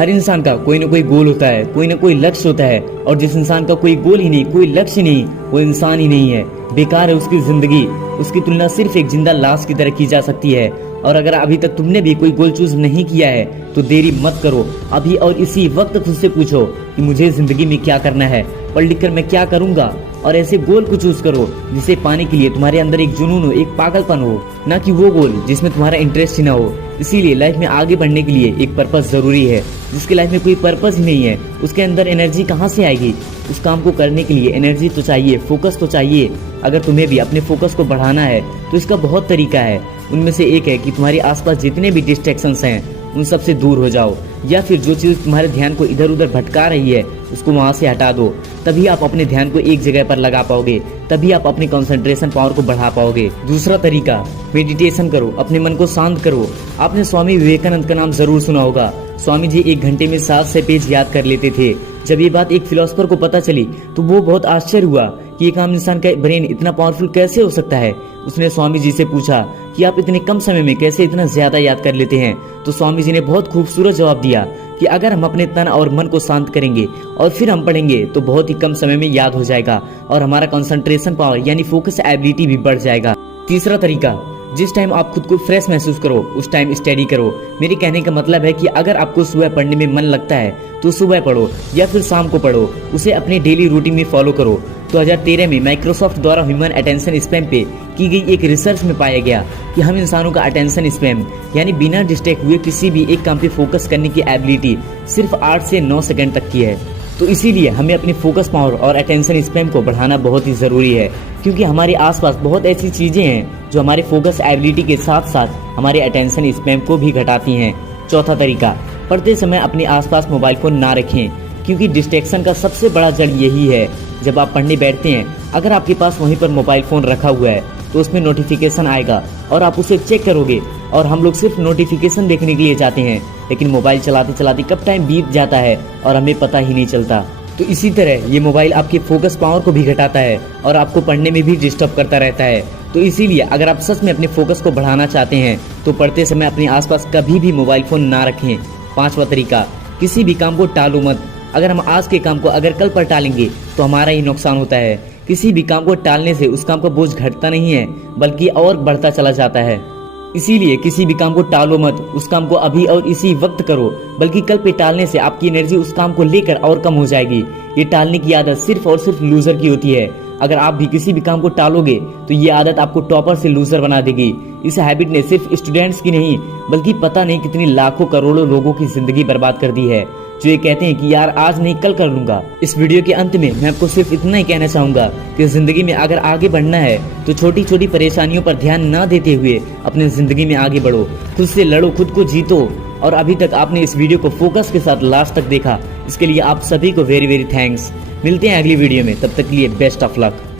हर इंसान का कोई ना कोई गोल होता है, कोई ना कोई लक्ष्य होता है, और जिस इंसान का कोई गोल ही नहीं, कोई लक्ष्य नहीं, वो इंसान ही नहीं है। बेकार है उसकी जिंदगी। उसकी तुलना सिर्फ एक जिंदा लाश की तरह की जा सकती है। और अगर अभी तक तुमने भी कोई गोल चूज नहीं किया है तो देरी मत करो। अभी और इसी वक्त खुद से पूछो कि मुझे जिंदगी में क्या करना है, पढ़ लिख कर मैं क्या करूंगा, और ऐसे गोल को चूज करो जिसे पाने के लिए तुम्हारे अंदर एक जुनून हो, एक पागलपन हो, ना कि वो गोल जिसमें तुम्हारा इंटरेस्ट ही ना हो। इसीलिए लाइफ में आगे बढ़ने के लिए एक पर्पस जरूरी है। जिसकी लाइफ में कोई पर्पस ही नहीं है उसके अंदर एनर्जी कहाँ से आएगी। उस काम को करने के लिए एनर्जी तो चाहिए, फोकस तो चाहिए। अगर तुम्हें भी अपने फोकस को बढ़ाना है तो इसका बहुत तरीका है। उनमें से एक है कि तुम्हारे आसपास जितने भी डिस्ट्रैक्शंस हैं उन सब से दूर हो जाओ, या फिर जो चीज तुम्हारे ध्यान को इधर उधर भटका रही है उसको वहां से हटा दो। तभी आप अपने ध्यान को एक जगह पर लगा पाओगे, तभी आप अपनी कंसंट्रेशन पावर को बढ़ा पाओगे। दूसरा तरीका, मेडिटेशन करो, अपने मन को शांत करो। आपने स्वामी विवेकानंद का नाम जरूर सुना होगा। स्वामी जी 1 घंटे में 700 पेज याद कर लेते थे। जब ये बात एक फिलोसोफर को पता चली तो वो बहुत आश्चर्य हुआ कि एक आम इंसान का ब्रेन इतना पावरफुल कैसे हो सकता है। उसने स्वामी जी से पूछा कि आप इतने कम समय में कैसे इतना ज्यादा याद कर लेते हैं। तो स्वामी जी ने बहुत खूबसूरत जवाब दिया कि अगर हम अपने तन और मन को शांत करेंगे और फिर हम पढ़ेंगे तो बहुत ही कम समय में याद हो जाएगा और हमारा कंसंट्रेशन पावर यानी फोकस एबिलिटी भी बढ़ जाएगा। तीसरा तरीका, जिस टाइम आप खुद को फ्रेश महसूस करो उस टाइम स्टडी करो। मेरे कहने का मतलब है कि अगर आपको सुबह पढ़ने में मन लगता है तो सुबह पढ़ो या फिर शाम को पढ़ो। उसे अपने डेली रूटीन में फॉलो करो। 2013 में माइक्रोसॉफ्ट द्वारा ह्यूमन अटेंशन स्पैम पे की गई एक रिसर्च में पाया गया कि हम इंसानों का अटेंशन स्पैम यानी बिना डिस्ट्रैक्ट हुए किसी भी एक काम पे फोकस करने की एबिलिटी सिर्फ 8 से 9 सेकंड तक की है। तो इसीलिए हमें अपनी फोकस पावर और अटेंशन स्पैम को बढ़ाना बहुत ही जरूरी है, क्योंकि हमारे आसपास बहुत ऐसी चीजें हैं जो हमारे फोकस एबिलिटी के साथ साथ हमारे अटेंशन स्पैम को भी घटाती हैं। चौथा तरीका, पढ़ते समय अपने आसपास मोबाइल फोन ना रखें, क्योंकि डिस्ट्रैक्शन का सबसे बड़ा जड़ यही है। जब आप पढ़ने बैठते हैं अगर आपके पास वहीं पर मोबाइल फोन रखा हुआ है तो उसमें नोटिफिकेशन आएगा और आप उसे चेक करोगे, और हम लोग सिर्फ नोटिफिकेशन देखने के लिए जाते हैं, लेकिन मोबाइल चलाते चलाते कब टाइम बीत जाता है और हमें पता ही नहीं चलता। तो इसी तरह ये मोबाइल आपके फोकस पावर को भी घटाता है और आपको पढ़ने में भी डिस्टर्ब करता रहता है। तो इसीलिए अगर आप सच में अपने फोकस को बढ़ाना चाहते हैं तो पढ़ते समय अपने आसपास कभी भी मोबाइल फोन ना रखें। पांचवा तरीका, किसी भी काम को टालो मत। अगर हम आज के काम को अगर कल पर टालेंगे तो हमारा ही नुकसान होता है। किसी भी काम को टालने से उस काम का बोझ घटता नहीं है बल्कि और बढ़ता चला जाता है। इसीलिए किसी भी काम को टालो मत, उस काम को अभी और इसी वक्त करो, बल्कि कल पे टालने से आपकी एनर्जी उस काम को लेकर और कम हो जाएगी। ये टालने की आदत सिर्फ और सिर्फ लूजर की होती है। अगर आप भी किसी भी काम को टालोगे तो ये आदत आपको टॉपर से लूजर बना देगी। इस हैबिट ने सिर्फ स्टूडेंट्स की नहीं बल्कि पता नहीं कितनी लाखों करोड़ों लोगों की जिंदगी बर्बाद कर दी है, जो ये कहते हैं कि यार आज नहीं कल कर लूंगा। इस वीडियो के अंत में मैं आपको सिर्फ इतना ही कहना चाहूंगा कि जिंदगी में अगर आगे बढ़ना है तो छोटी छोटी परेशानियों पर ध्यान न देते हुए अपने जिंदगी में आगे बढ़ो, खुद से लड़ो, खुद को जीतो। और अभी तक आपने इस वीडियो को फोकस के साथ लास्ट तक देखा, इसके लिए आप सभी को वेरी वेरी थैंक्स। मिलते हैं अगली वीडियो में, तब तक के लिए बेस्ट ऑफ लक।